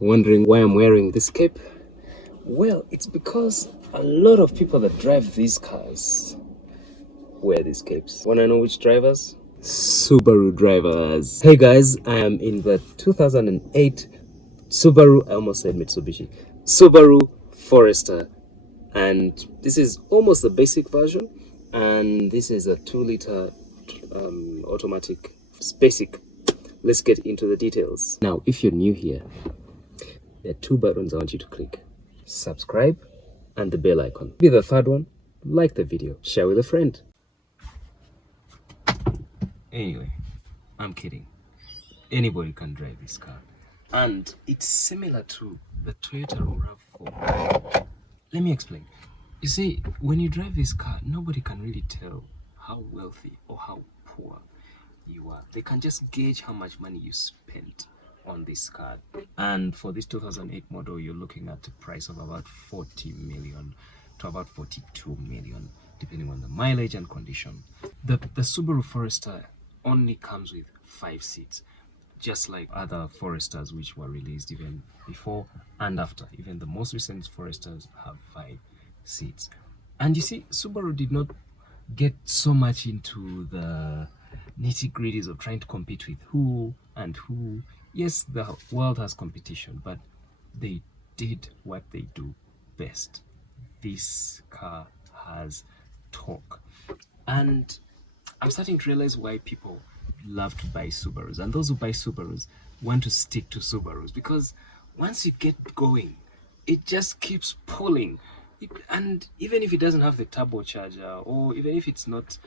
Wondering why I'm wearing this cape? Well, it's because a lot of people that drive these cars wear these capes. Wanna know which drivers? Subaru drivers. Hey guys, I am in the 2008 Subaru, I almost said Mitsubishi, Subaru Forester, and this is almost the basic version, and this is a 2-liter automatic. It's basic. Let's get into the details. Now, if you're new here, there are 2 buttons I want you to click: subscribe and the bell icon. Be the third one, like the video, share with a friend. Anyway, I'm kidding. Anybody can drive this car. And it's similar to the Toyota Rav4. Let me explain. You see, when you drive this car, nobody can really tell how wealthy or how poor you are. They can just gauge how much money you spent on this car. And for this 2008 model, you're looking at a price of about 40 million to about 42 million, depending on the mileage and condition. The Subaru Forester only comes with 5 seats, just like other Foresters which were released even before and after. Even the most recent Foresters have 5 seats. And you see, Subaru did not get so much into the nitty-gritties of trying to compete with who and who. Yes, the world has competition, but they did what they do best. This car has torque. And I'm starting to realize why people love to buy Subarus, and those who buy Subarus want to stick to Subarus, because once you get going, it just keeps pulling. And even if it doesn't have the turbocharger, or even if it's not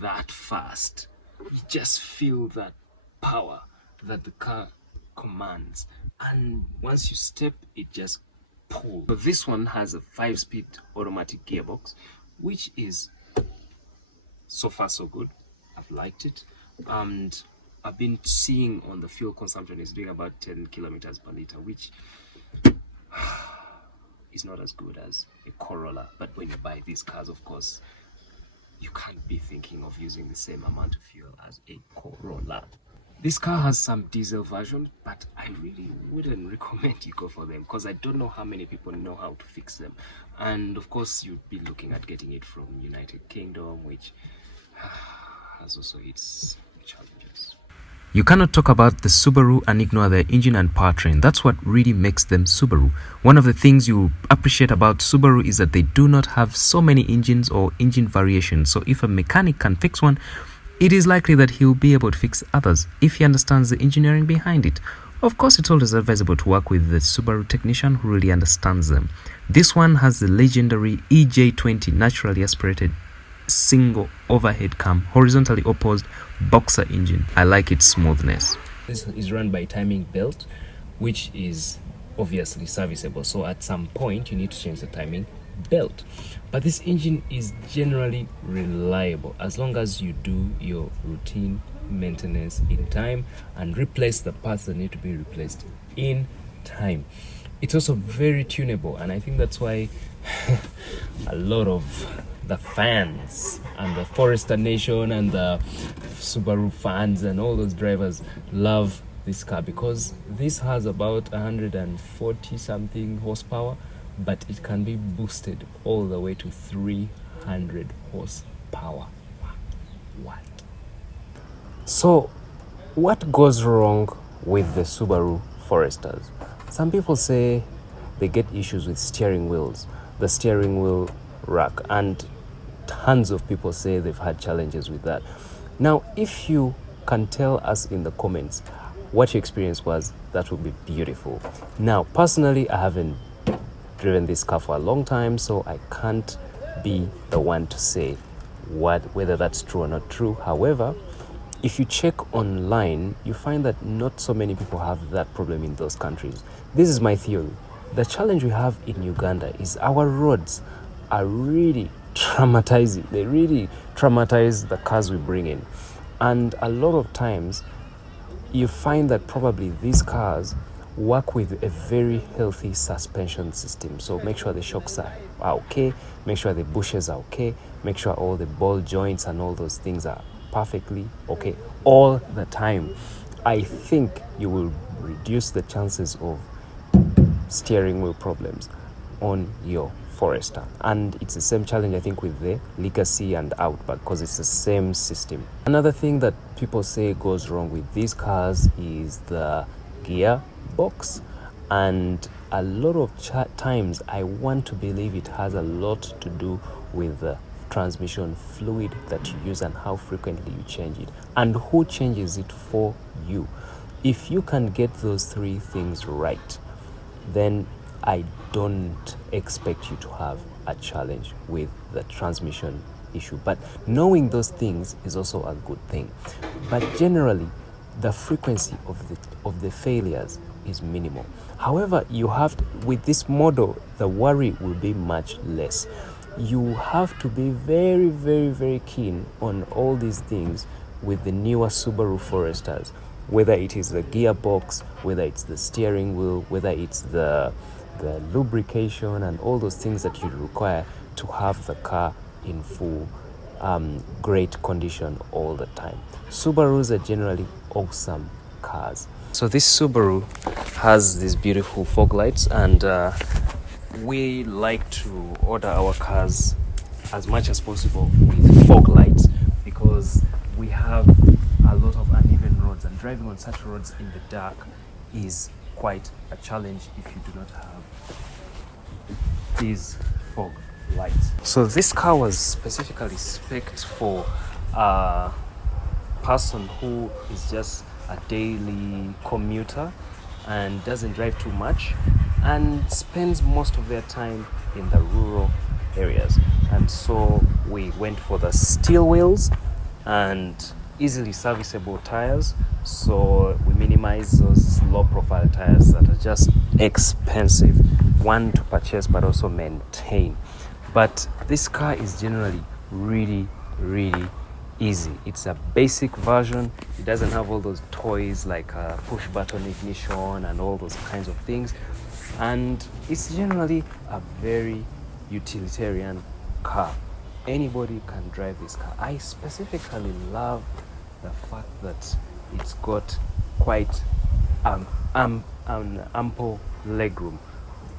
that fast, you just feel that power that the car commands. And once you step, it just pulls. So this one has a 5-speed automatic gearbox, which is so far so good. I've liked it, and I've been seeing on the fuel consumption is doing about 10 kilometers per liter, which is not as good as a Corolla. But when you buy these cars, of course, you can't be thinking of using the same amount of fuel as a Corolla. This car has some diesel versions, but I really wouldn't recommend you go for them, because I don't know how many people know how to fix them. And of course, you'd be looking at getting it from United Kingdom, which has also its challenges. You cannot talk about the Subaru and ignore their engine and powertrain. That's what really makes them Subaru. One of the things you appreciate about Subaru is that they do not have so many engines or engine variations. So if a mechanic can fix one, it is likely that he'll be able to fix others if he understands the engineering behind it. Of course, it's always advisable to work with the Subaru technician who really understands them. This one has the legendary EJ20 naturally aspirated single overhead cam horizontally opposed boxer engine. I like its smoothness. This is run by timing belt, which is obviously serviceable, so at some point you need to change the timing belt. But this engine is generally reliable as long as you do your routine maintenance in time and replace the parts that need to be replaced in time. It's also very tunable, and I think that's why a lot of the fans and the Forester Nation and the Subaru fans and all those drivers love this car, because this has about 140 something horsepower, but it can be boosted all the way to 300 horsepower. What? So what goes wrong with the Subaru Foresters? Some people say they get issues with steering wheels, the steering wheel rack, and tons of people say they've had challenges with that. Now, if you can tell us in the comments what your experience was, that would be beautiful. Now, personally, I haven't driven this car for a long time, so I can't be the one to say whether that's true or not true. However, if you check online, you find that not so many people have that problem in those countries. This is my theory. The challenge we have in Uganda is our roads are really traumatizing. They really traumatize the cars we bring in. And a lot of times, you find that probably these cars work with a very healthy suspension system. So make sure the shocks are okay, make sure the bushes are okay, make sure all the ball joints and all those things are perfectly okay all the time. I think you will reduce the chances of steering wheel problems on your Forester. And it's the same challenge, I think, with the Legacy and Outback, because it's the same system. Another thing that people say goes wrong with these cars is the gear box, and a lot of times I want to believe it has a lot to do with the transmission fluid that you use and how frequently you change it and who changes it for you. If you can get those three things right, then I don't expect you to have a challenge with the transmission issue. But knowing those things is also a good thing. But generally, the frequency of the failures is minimal. However, you have to, with this model, the worry will be much less. You have to be very, very, very keen on all these things with the newer Subaru Foresters, whether it is the gearbox, whether it's the steering wheel, whether it's the lubrication and all those things that you require to have the car in full great condition all the time. Subarus are generally awesome cars. So this Subaru has these beautiful fog lights, and we like to order our cars as much as possible with fog lights because we have a lot of uneven roads, and driving on such roads in the dark is quite a challenge if you do not have these fog lights. So this car was specifically spec'd for a person who is just a daily commuter and doesn't drive too much and spends most of their time in the rural areas. And so we went for the steel wheels and easily serviceable tires, so we minimize those low profile tires that are just expensive, one to purchase but also maintain. But this car is generally really, really easy. It's a basic version. It doesn't have all those toys like push button ignition and all those kinds of things, and it's generally a very utilitarian car. Anybody can drive this car. I specifically love the fact that it's got quite an ample legroom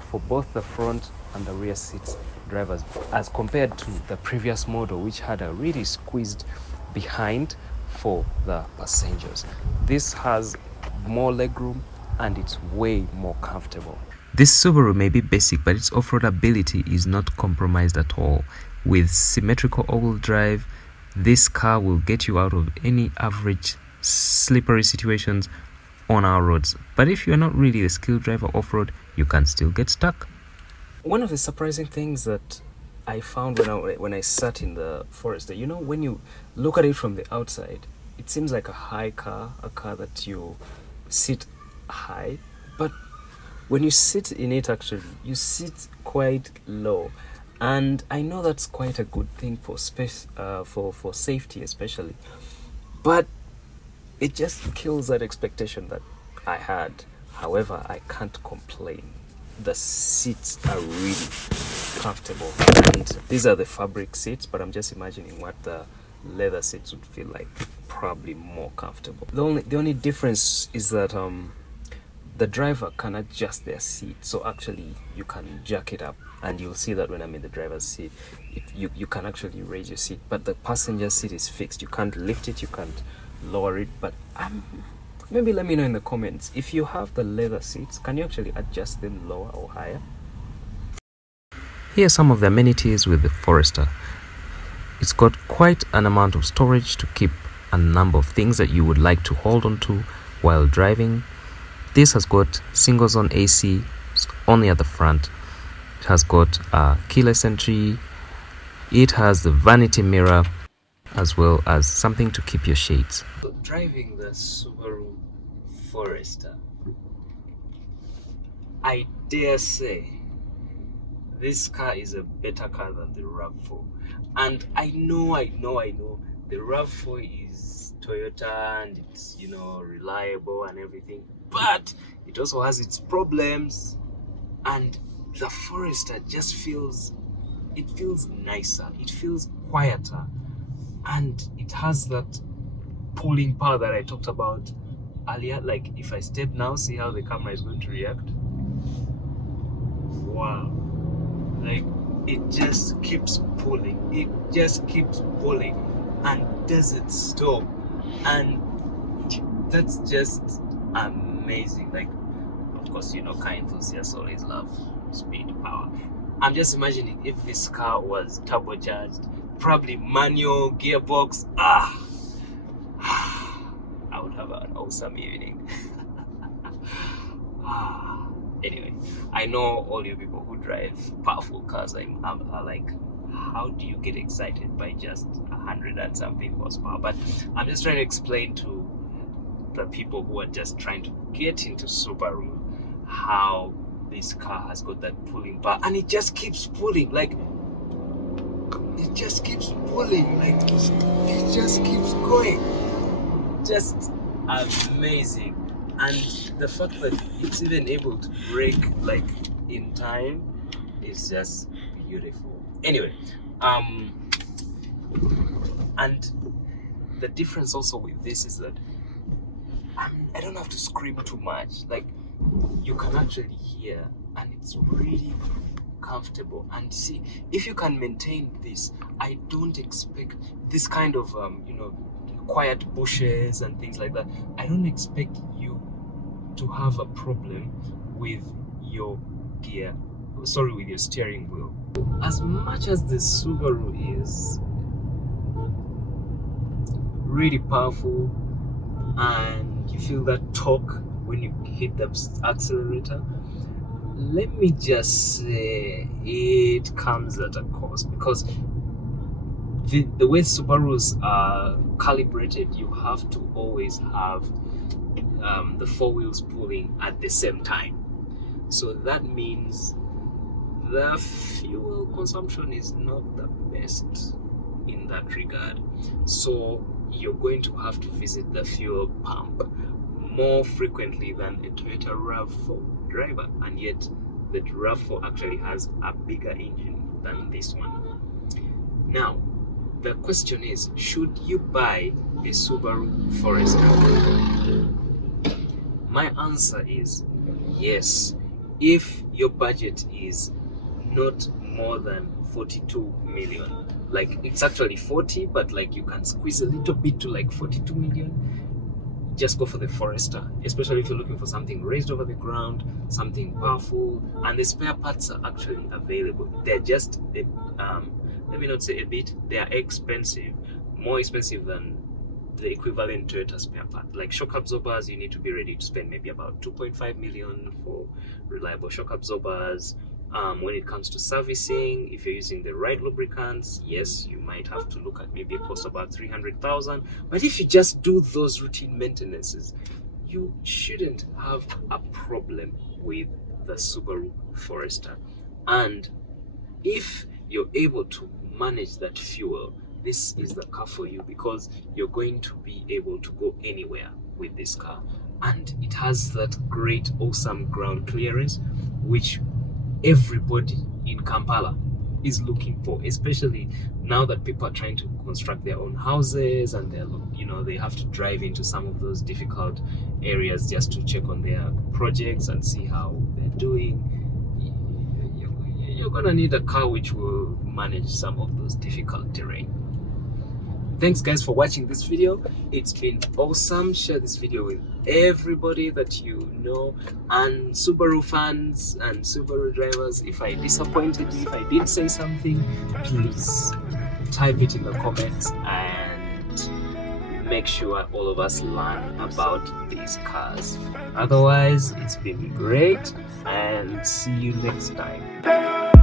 for both the front and the rear seats drivers, as compared to the previous model, which had a really squeezed behind for the passengers. This has more legroom and it's way more comfortable. This Subaru may be basic, but its off-road ability is not compromised at all. With symmetrical all-wheel drive, this car will get you out of any average slippery situations on our roads. But if you're not really a skilled driver off-road, you can still get stuck. One of the surprising things that I found when I sat in the Forester, you know, when you look at it from the outside, it seems like a high car, a car that you sit high, but when you sit in it, actually, you sit quite low. And I know that's quite a good thing for space, for safety especially. But it just kills that expectation that I had. However, I can't complain. The seats are really comfortable. And these are the fabric seats, but I'm just imagining what the leather seats would feel like. Probably more comfortable. The only difference is that the driver can adjust their seat, so actually you can jack it up, and you'll see that when I'm in the driver's seat, you can actually raise your seat, but the passenger seat is fixed. You can't lift it, you can't lower it. But maybe let me know in the comments, if you have the leather seats, can you actually adjust them lower or higher? Here are some of the amenities with the Forester. It's got quite an amount of storage to keep a number of things that you would like to hold on to while driving. This has got single zone AC only at the front. It has got a keyless entry. It has the vanity mirror as well as something to keep your shades. So driving the Subaru Forester, I dare say this car is a better car than the Rav4. And I know the Rav4 is Toyota and it's, you know, reliable and everything, but it also has its problems. And the Forester just feels nicer, it feels quieter, and it has that pulling power that I talked about earlier. Like if I step now, see how the camera is going to react. wow, like it just keeps pulling, and doesn't stop, and that's just amazing. Like, of course, you know, car enthusiasts always love speed, power. I'm just imagining if this car was turbocharged, probably manual gearbox. I would have an awesome evening. Anyway, I know all you people who drive powerful cars are like, how do you get excited by just 100 and something horsepower? But I'm just trying to explain to the people who are just trying to get into Subaru how this car has got that pulling power, and it just keeps pulling, like it just keeps pulling, like it just keeps going. Just amazing. And the fact that it's even able to brake like in time is just beautiful. Anyway, and the difference also with this is that I don't have to scream too much. Like, you can actually hear, and it's really comfortable. And see, if you can maintain this, I don't expect this kind of quiet bushes and things like that. I don't expect you to have a problem with your with your steering wheel. As much as the Subaru is really powerful and you feel that torque when you hit the accelerator, let me just say it comes at a cost, because the way Subarus are calibrated, you have to always have the four wheels pulling at the same time. So that means the fuel consumption is not the best in that regard. So you're going to have to visit the fuel pump more frequently than a Toyota Rav4 driver, and yet the Rav4 actually has a bigger engine than this one. Now, the question is, should you buy a Subaru Forester? My answer is yes, if your budget is not more than 42 million. Like, it's actually 40, but like you can squeeze a little bit to like 42 million. Just go for the Forester, especially if you're looking for something raised over the ground, something powerful, and the spare parts are actually available. They're just let me not say a bit, they are expensive, more expensive than the equivalent Toyota spare part. Like shock absorbers, you need to be ready to spend maybe about 2.5 million for reliable shock absorbers. When it comes to servicing, if you're using the right lubricants, yes, you might have to look at maybe a cost about 300,000. But if you just do those routine maintenances, you shouldn't have a problem with the Subaru Forester. And if you're able to manage that fuel, this is the car for you, because you're going to be able to go anywhere with this car. And it has that great, awesome ground clearance, which everybody in Kampala is looking for, especially now that people are trying to construct their own houses, and they have to drive into some of those difficult areas just to check on their projects and see how they're doing. You're gonna need a car which will manage some of those difficult terrain. Thanks guys for watching this video. It's been awesome. Share this video with everybody that you know, and Subaru fans and Subaru drivers. If I disappointed you, if I didn't say something, please type it in the comments and make sure all of us learn about these cars. Otherwise, it's been great, and see you next time.